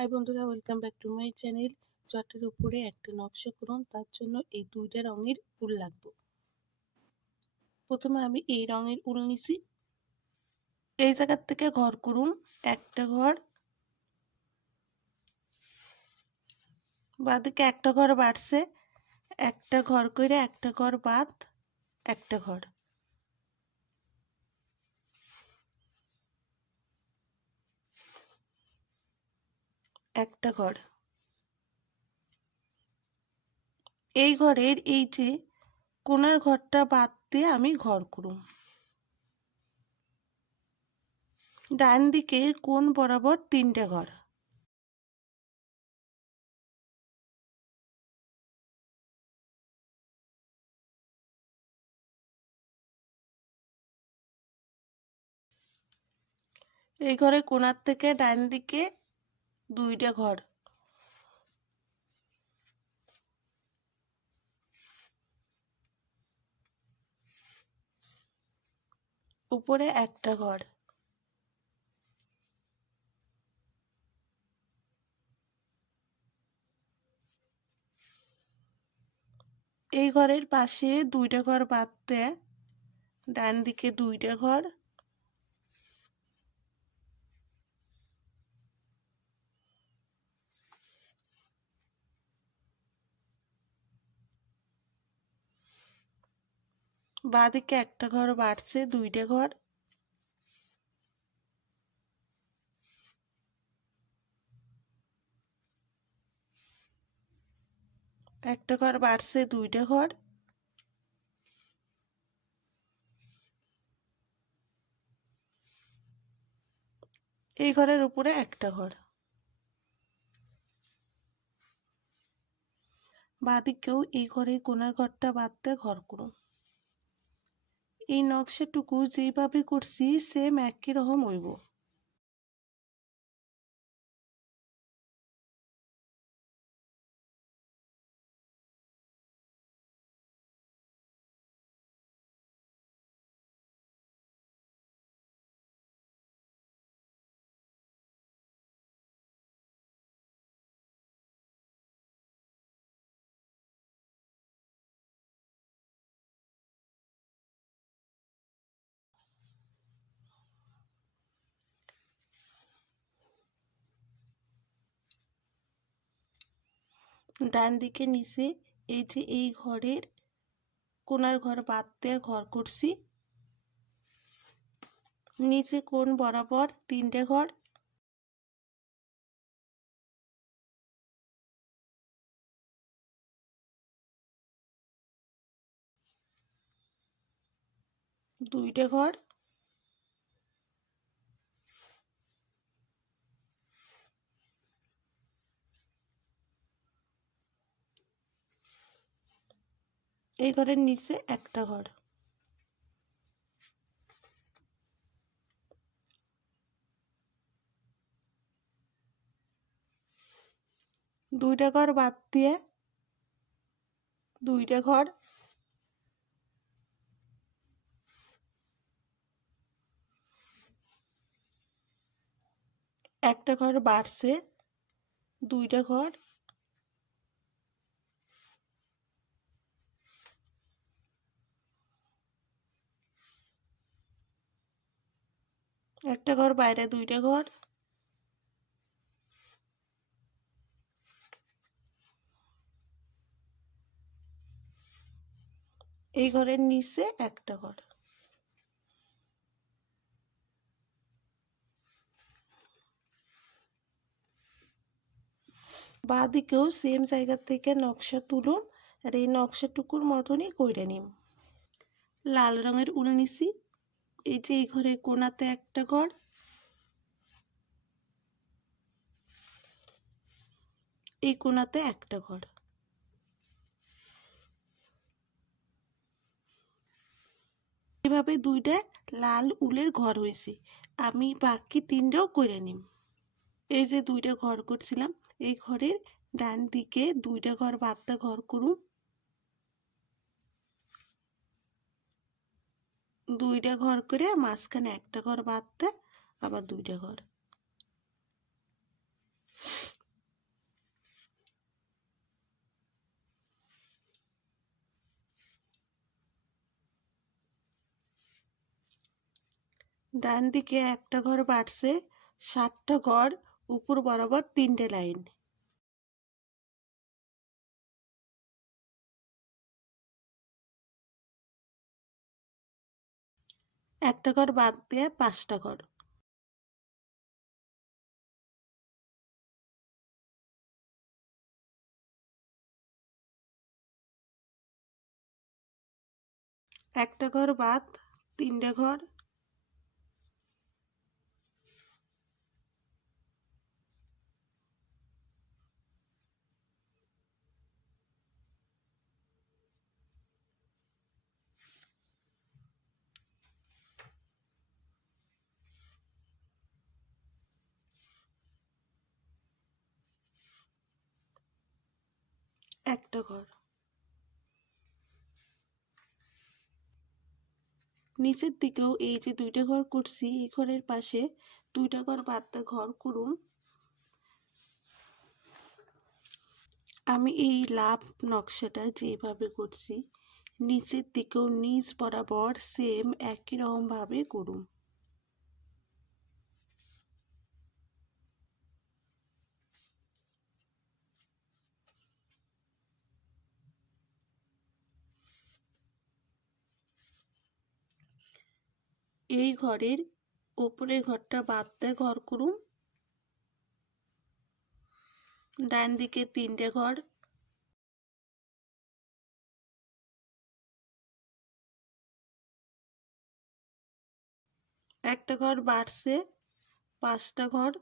High বন্ধুরা, welcome back to my channel. চার্টের উপরে একটা নকশা করুন, তার জন্য এই দুইটা রঙের উল লাগবে। প্রথমে আমি এই রঙের উল নিছি। এই জায়গার থেকে ঘর করুন, একটা ঘর, বাদিকে একটা ঘর বাড়ছে, একটা ঘর করে একটা ঘর বাদ, একটা ঘর, একটা ঘর। এই ঘরের এই যে কোণার ঘরটা বাদ দিয়ে আমি ঘর করুম। ডান দিকে কোণ বরাবর তিনটে ঘর। এই ঘরে কোণার থেকে ডান দিকে দুইটা ঘর, উপরে একটা ঘর। এই ঘরের পাশে দুইটা ঘর বাদ দেয়, ডান দিকে দুইটা ঘর, বাঁ দিকে একটা ঘর বাড়ছে, দুইটা ঘর, একটা ঘর বাড়ছে, দুইটা ঘর, এই ঘরের উপরে একটা ঘর। বাঁ দিকেও এই ঘরের কোণার ঘরটা বাদ দিয়ে ঘর করুন। এই নকশাটুকু যেভাবে করছি সেম একই রকম হইব। ডান দিকে নিচে এই যে এই ঘরের কোণার ঘর বাদ দিয়ে ঘর করছি, নিচে কোণ বরাবর তিনটে ঘর, দুইটা ঘর, এই ঘরের নিচে একটা ঘর, দুইটা ঘর বাদ দিয়ে দুইটা ঘর, একটা ঘর বাড়ছে, দুইটা ঘর, একটা ঘর বাইরে, দুইটা ঘর, এই ঘরের নিচে একটা ঘর। বাঁ দিকেও সেম জায়গা থেকে নকশা তুলুন, আর এই নকশাটুকুর মতনই কইরে নিন। লাল রঙের উল নিছি। এই যে এই ঘরের কোণাতে একটা ঘর, এই কোণাতে একটা ঘর, এভাবে দুইটা লাল উলের ঘর হয়েছে। আমি বাকি তিনটাও করে নিম। এই যে দুইটা ঘর করছিলাম, এই ঘরের ডান দিকে দুইটা ঘর বাদ দিয়ে ঘর করুন, দুইটা ঘর করে মাঝখানে একটা ঘর বাদ দিয়ে আবার দুইটা ঘর। ডান দিকে একটা ঘর বাড়ছে, 7টা ঘর উপর বরাবর 3টে লাইন। একটা ঘর বাদ দিয়ে 5টা ঘর। একটা ঘর বাদ 3টে ঘর। একটা ঘর। নিচের দিকেও এই যে 2টে ঘর করছি, এই ঘরের পাশে 2টা ঘর বাদ দিয়ে ঘর করুন। আমি এই লাভ নকশাটা যেভাবে করছি, নিচের দিকেও নিচ বরাবর সেম একই রকম ভাবে করুন। এই ঘরের উপরের ঘরটা বাদ দিয়ে ঘর করুন। ডান দিকে 3টে ঘর। একটা ঘর বাড়ছে, 5টা ঘর।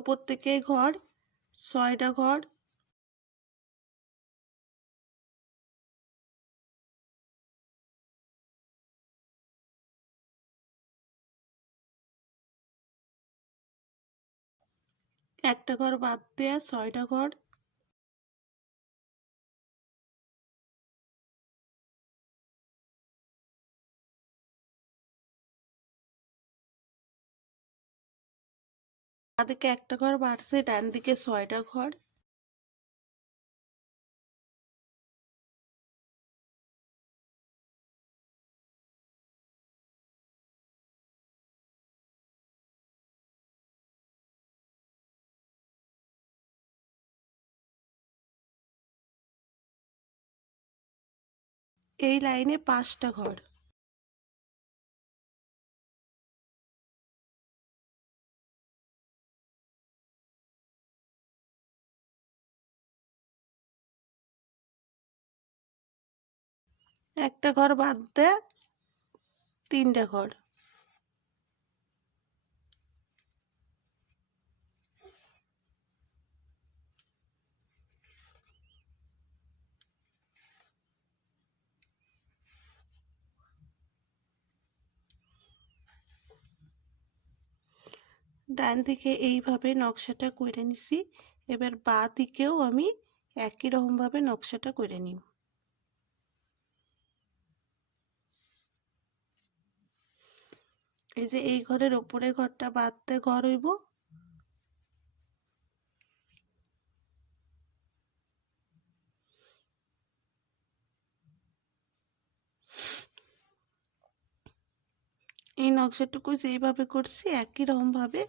ওপর থেকে ঘর, 6টা ঘর। একটা ঘর বাদ দিয়ে 6টা ঘর। বাঁদিকে একটা ঘর বাড়ছে, ডান দিকে 6টা ঘর। এই লাইনে 5টা ঘর। একটা ঘর বাদ দিয়ে 3টে ঘর। ডান দিকে এইভাবে নকশাটা করে নিছি। এবার বাঁ দিকেও আমি একই রকমভাবে নকশাটা করে নিই। এই যে এই ঘরের ওপরে ঘরটা বাদ দিয়ে ঘর হইব। এই নকশাটুকু যেইভাবে করছি একই রকমভাবে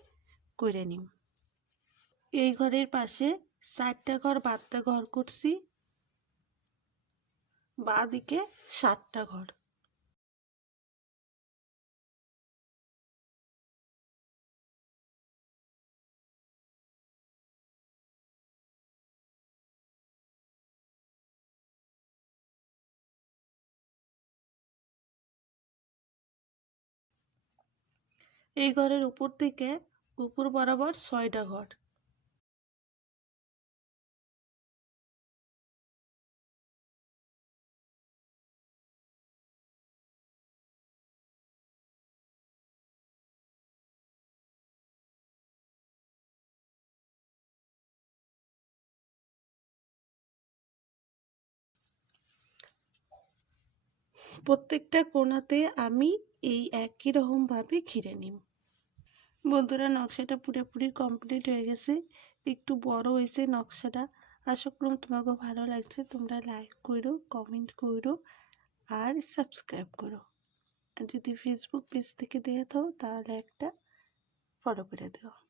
করে নিই। এই ঘরের পাশে 4টা ঘর বাদ দিয়ে ঘর করছি, বাঁ দিকে 7টা ঘর। এই ঘরের উপর থেকে উপর বরাবর 6টা ঘর। প্রত্যেকটা কোণাতে আমি এই একই রকমভাবে ঘিরে নিই। বন্ধুরা, নকশাটা পুরোপুরি কমপ্লিট হয়ে গেছে, একটু বড় হয়েছে নকশাটা। আশা করুন তোমাকেও ভালো লাগছে। তোমরা লাইক করো, কমেন্ট করো আর সাবস্ক্রাইব করো। আর যদি ফেসবুক পেজ থেকে দেখে থাও তাহলে একটা ফলো করে দিও।